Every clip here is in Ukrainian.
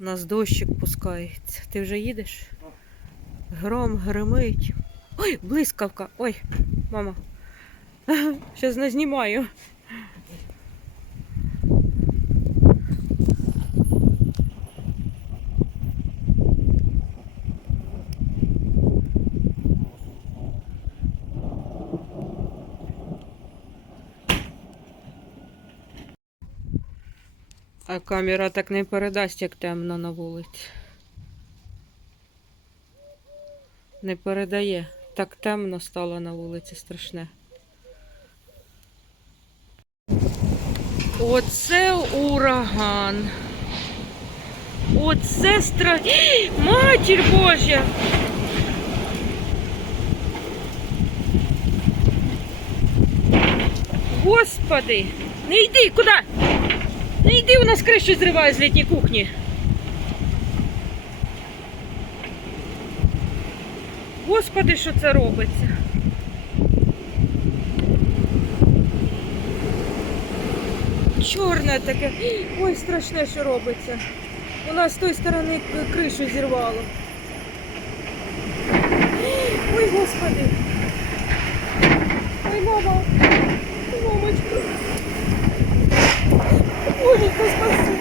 У нас дощик пускається. Ти вже їдеш? Гром гримить. Ой, блискавка. Ой, мама. Зараз не знімаю. А камера так не передасть, як темно на вулиці. Не передає. Так темно стало на вулиці страшне. Оце ураган. Оце стра... Матір Божа! Господи! Не йди, куди? Не йди, у нас кришу зриває з літньої кухні. Господи, що це робиться? Чорне таке. Ой, страшне, що робиться. У нас з тої сторони кришу зірвало. Ой, господи. Ой, мама. Мамочка. Ой, спаси.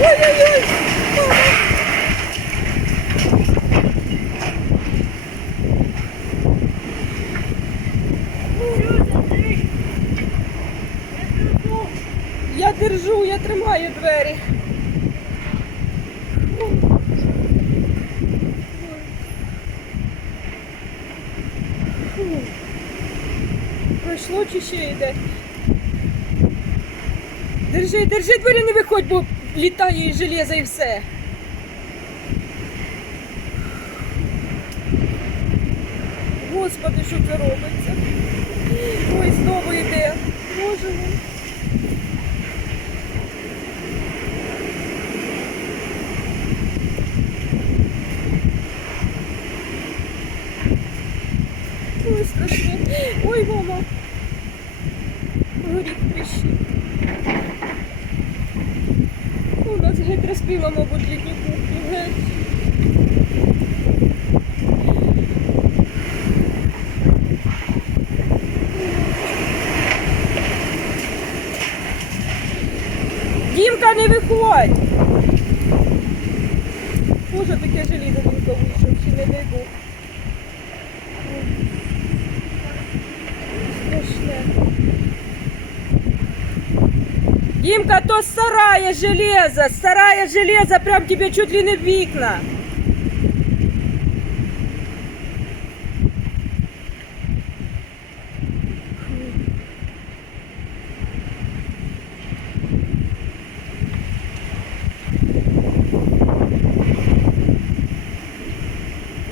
Ой-ой-ой. Мама. Я держу, я тримаю двері. Пройшло чи ще йде? Держи, держи, двері не виходь, бо літає і железо і все. Господи, що це робиться? Ой, знову йде. Боже мій. Ой, страшно. Ой, мама. Горіх тріщить. У нас геть розпіла, мабуть, літню кухню. Геть. Дімка, не виходь! Боже, таке желізо Дімка вийшов, чи не дай Бог. Димка, то с сарая железо, с сарая железо, прям тебе чуть ли не в вікна.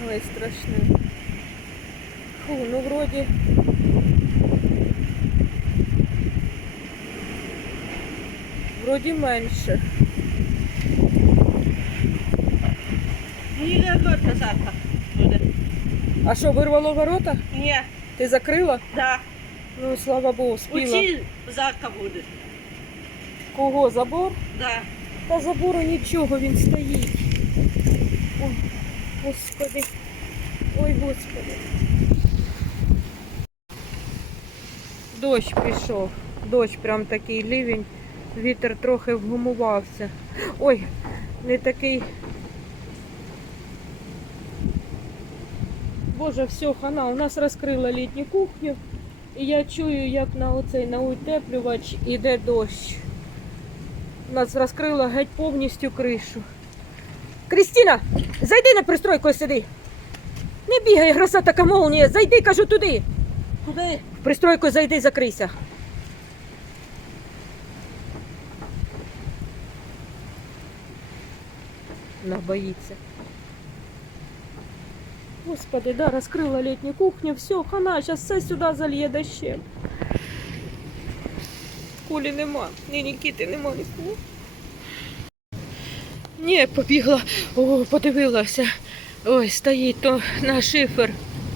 Ой, страшне. Фу, ну вроде Вроді менше. Ні, не одна завтра буде. А що, вирвало ворота? Ні, Ти закрила? да. Ну, слава Богу, спіла. Оці завтра буде. Кого? Забор? Да. Та забору нічого, він стоїть. Ой, господи. Ой, господи. Дощ пішов. Дощ прям такий лівень. Вітер трохи вгумувався. Ой, не такий. Боже, все, хана, у нас розкрила літню кухню. І я чую, як на оцей на утеплювач іде дощ. У нас розкрила геть повністю кришу. Крістіна, зайди на пристройку сиди. Не бігай, гроса така молнія. Зайди, кажу, туди. Куди? В пристройку зайди, закрийся. Вона боїться. Господи, да, розкрила літню кухню, все, хана, зараз все сюди зальє дощем. Колі нема, ні Нікіти нема нікого. Ні, побігла, о, подивилася. Ой, стоїть то на шифер.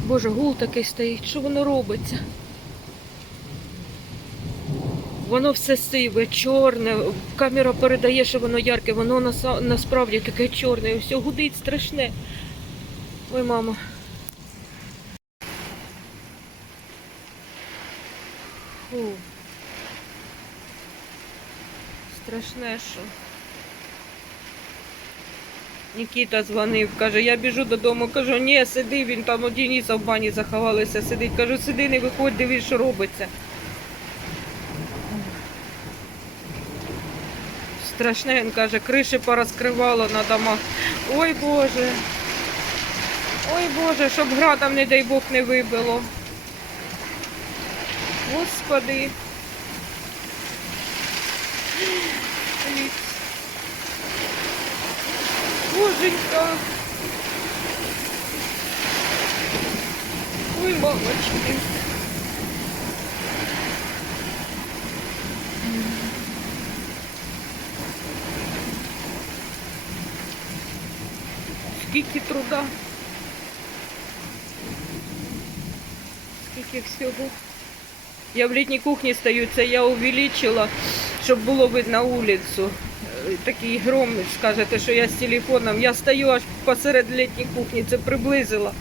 Боже, гул такий стоїть, що воно робиться? Воно все сиве, чорне. Камера передає, що воно ярке, воно наса- насправді таке чорне. Все гудить страшне. Ой, мама. Фу. Страшне, що. Нікіта дзвонив, каже, я біжу додому, кажу, ні, сиди, він там у Дениса в бані заховалися, сидить. Кажу, сиди, не виходь, дивись, що робиться. Страшне, він каже, криші порозкривало на домах. Ой Боже. Ой Боже, щоб градом, не дай Бог, не вибило. Господи. Боженька. Ой, мамочки. Скільки труда. Скільки всього. Я в літній кухні стою, це я увеличила, щоб було видно вулицю. Е, Такий гром, скажете, що я з телефоном. Я стою аж посеред літньої кухні, це приблизила,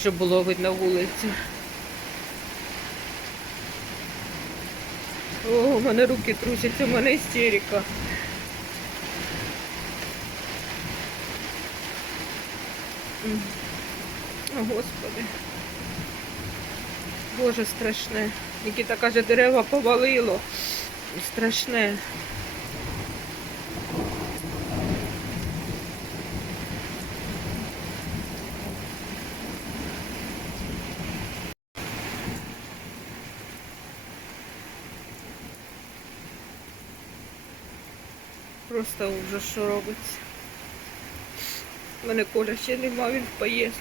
щоб було видно вулицю. О, у мене руки трусяться, у мене істерика. О, Господи. Боже, страшне. Нікіта каже, дерева повалило. Страшне. Просто ужас, що робиться. У мене Коля ще нема, він в поїздці.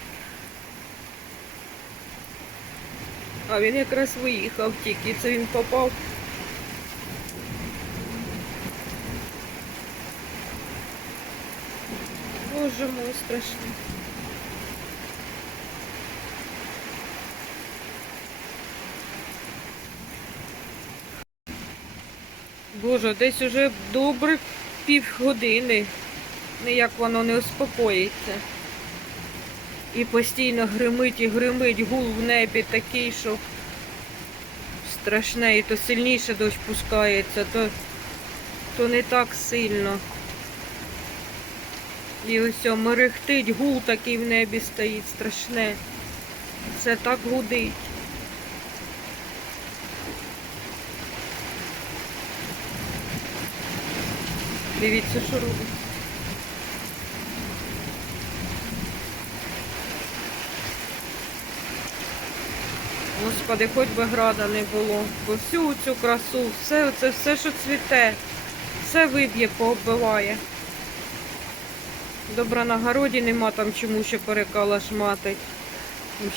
А він якраз виїхав тільки, це він попав. Боже мой, страшно. Боже, десь уже добре півгодини. Ніяк воно не успокоїться. І постійно гримить і гримить, гул в небі такий, що страшне, і то сильніше дощ пускається, то, то не так сильно. І ось мерехтить, гул такий в небі стоїть, страшне. Це так гудить. Дивіться, що робить. Господи, хоч би града не було, бо всю цю красу, все це все, що цвіте, все виб'є, пооббиває. Добра на городі нема там чому ще перекалашматить.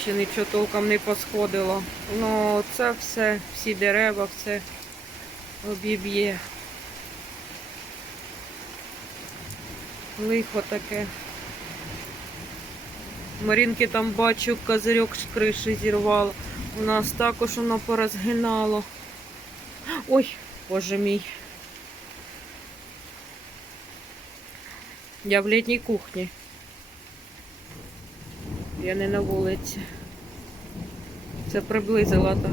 Ще нічого толком не посходило. Ну це все, всі дерева, все обіб'є. Лихо таке. Марінки там бачу, козирьок з криші зірвало. У нас також воно порозгинало. Ой, боже мій. Я в літній кухні. Я не на вулиці. Це приблизила так.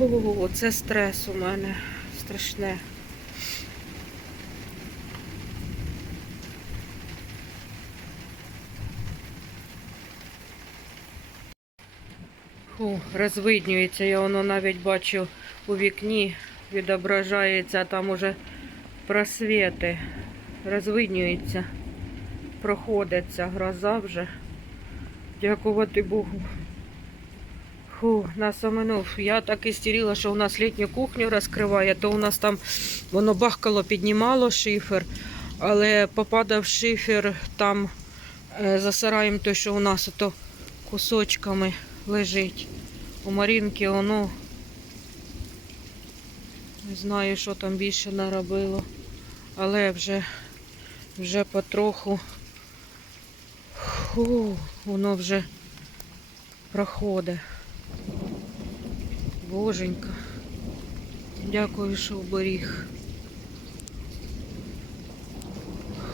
О, це стрес у мене страшне. Фу, розвиднюється, я воно навіть бачу у вікні, відображається, там уже просвіти. Розвиднюється, проходиться гроза вже. Дякувати Богу. Фу, нас оминув. Я так істеріла, що у нас літню кухню розкриває, то у нас там воно бахкало, піднімало шифер, але попадав шифер там е, за сараєм, то що у нас ото кусочками лежить. У Марінки воно не знаю, що там більше наробило, але вже, вже потроху Фу, воно вже проходить. Боженька. Дякую, що вберіг.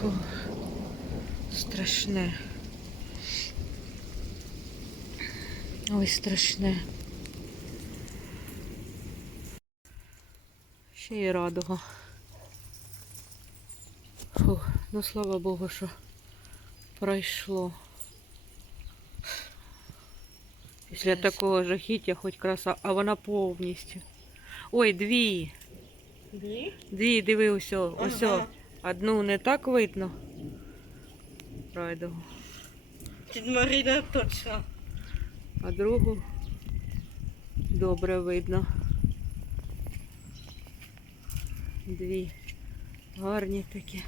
Фу. Страшне. Ой, страшне. Ще й радуга. Фу, ну слава Богу, що пройшло. Після такого жахіття хоч краса, а вона повністю. Ой, дві. Дві? Дві, диви, ось, ось. Ага. Одну не так видно. Райдугу. Дід Маріна точно. А другу добре видно. Дві гарні такі.